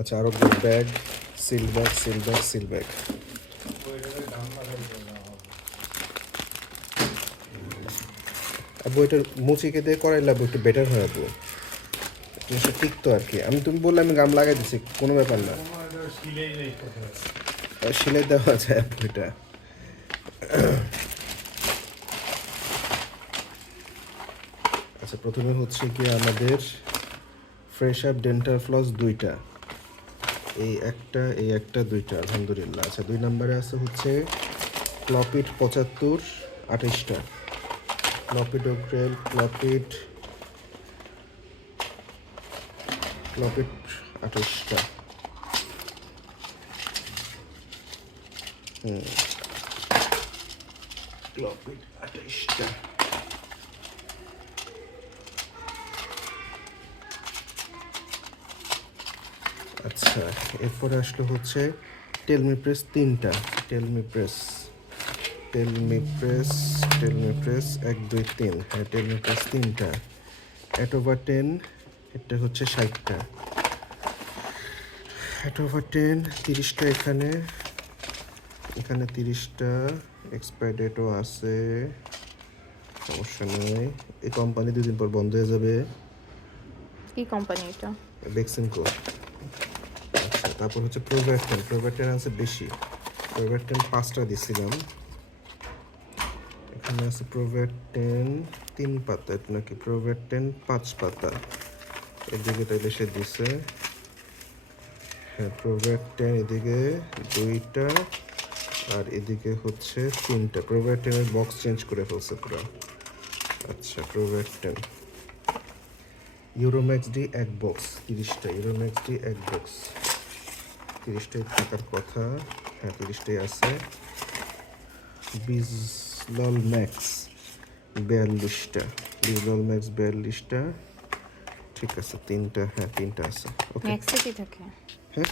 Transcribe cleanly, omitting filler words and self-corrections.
আচ্ছা, আরো bag, seal bag, seal bag, seal bag. Abu এটা মুচিকে দিয়ে করাইলে আবু একটু বেটার হয় আবু, জিনিসটা টিকতো আর কি। তুমি বললে আমি গাম লাগাই দিচ্ছি, কোনো ব্যাপার না। সিলাই দেওয়া যায় আপু এটা। আচ্ছা, প্রথমে হচ্ছে কি আমাদের ফ্রেশ আপ ডেন্টাল ফ্লস দুইটা, এই একটা দুইটা আলহামদুলিল্লাহ। আচ্ছা, 2 নম্বরে আছে হচ্ছে ক্লপিড 75 28টা, ক্লপিডোগ্রেল ক্লপিড 28টা। ক্লপিড 28টা। আচ্ছা, এরপরে আসলে হচ্ছে টেলমি প্রেস 3টা, tell me press, tell me press, tell me press 1 2 3, হ্যাঁ টেলমি প্রেস 3টা। অ্যাটোভা 10, এটা হচ্ছে 60টা। অ্যাটোভা 10 30টা, এখানে এখানে 30টা। এক্সপায়ার ডেটও আছে, সমস্যা নেই। এই কোম্পানি 2 দিন পর বন্ধ হয়ে যাবে। কি কোম্পানি এটা? বেক্সিমকো। আচ্ছা, তারপর হচ্ছে প্রোভারটেন, প্রোভারটেন আছে বেশি, প্রোভারটেন 5টা দিছিলাম। এখানে আছে প্রোভারটেন 3 পাতা, এটা নাকি প্রোভারটেন 5 পাতা, এদিকে তাইলে সে দিছে। হ্যাঁ, প্রোভারটেন এদিকে 2টা আর এদিকে হচ্ছে 3টা। প্রোভারটেনের বক্স চেঞ্জ করে ফেলছে পুরো। আচ্ছা, প্রোভারটেন ইউরোম্যাক্স ডি 1 বক্স 30টা, ইউরোম্যাক্স ডি 1 বক্স 30টাই থাকার কথা। হ্যাঁ 30টাই আছে। বিজলল ম্যাক্স 42টা, বিজলল ম্যাক্স 42টা, ঠিক আছে। 3টা, হ্যাঁ 3টা আছে। ওকে, ম্যাক্সে কি থাকে? হ্যাঁ